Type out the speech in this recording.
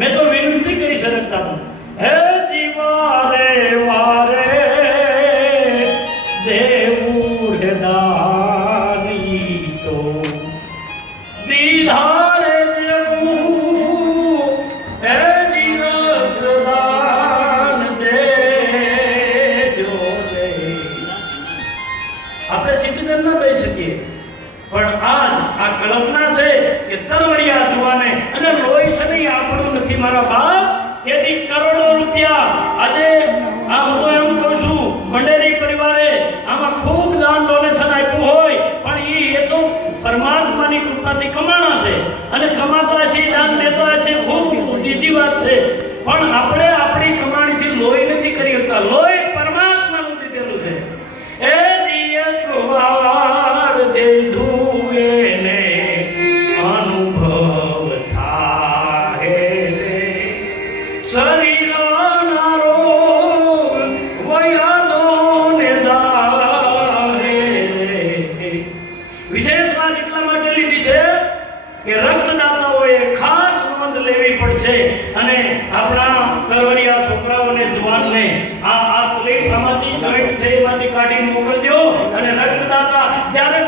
मैं तो विनती करी सकता हूँ, हे जीवारे वारे देवूर दानी तो दीधारे देवू हे जीरत दान दे जो दे। આપણે સિટીઝન ના કહી શકીએ, પણ આજ આ કલ્પના છે કે તરવડિયા જુવાને અને લોહી સની આપણું નથી મારા બાપ, તેથી કરોડો રૂપિયા આજે આ હું તો એમ કહું છું ભંડેરી પરિવારે આમાં ખૂબ દાન ડોનેશન આપ્યું હોય, પણ એ તો પરમાત્માની કૃપાથી કમાણા છે અને કમાતા છે, દાન દેતા છે, ખૂબ બીજી વાત છે, પણ આપણે આપણી કમાણીથી લોહી નથી કરી શકતા, લોહી પરમાત્માનું દીધેલું છે। એ એક વાર દીધું એને અનુભવ થાય રે, શરીરના રોગ વયાદોને દાહે રે। વિશેષ વાત એટલા માટે લીધી છે કે રક્તદાતાઓએ ખાસ નોંધ લેવી પડશે અને આપણા તરવરિયા છોકરાઓને જુવાનને આ તકલીફ આમાંથી જોઈન્ટ છે એમાંથી કાઢીને મોકલજો અને રક્તદાતા જ્યારે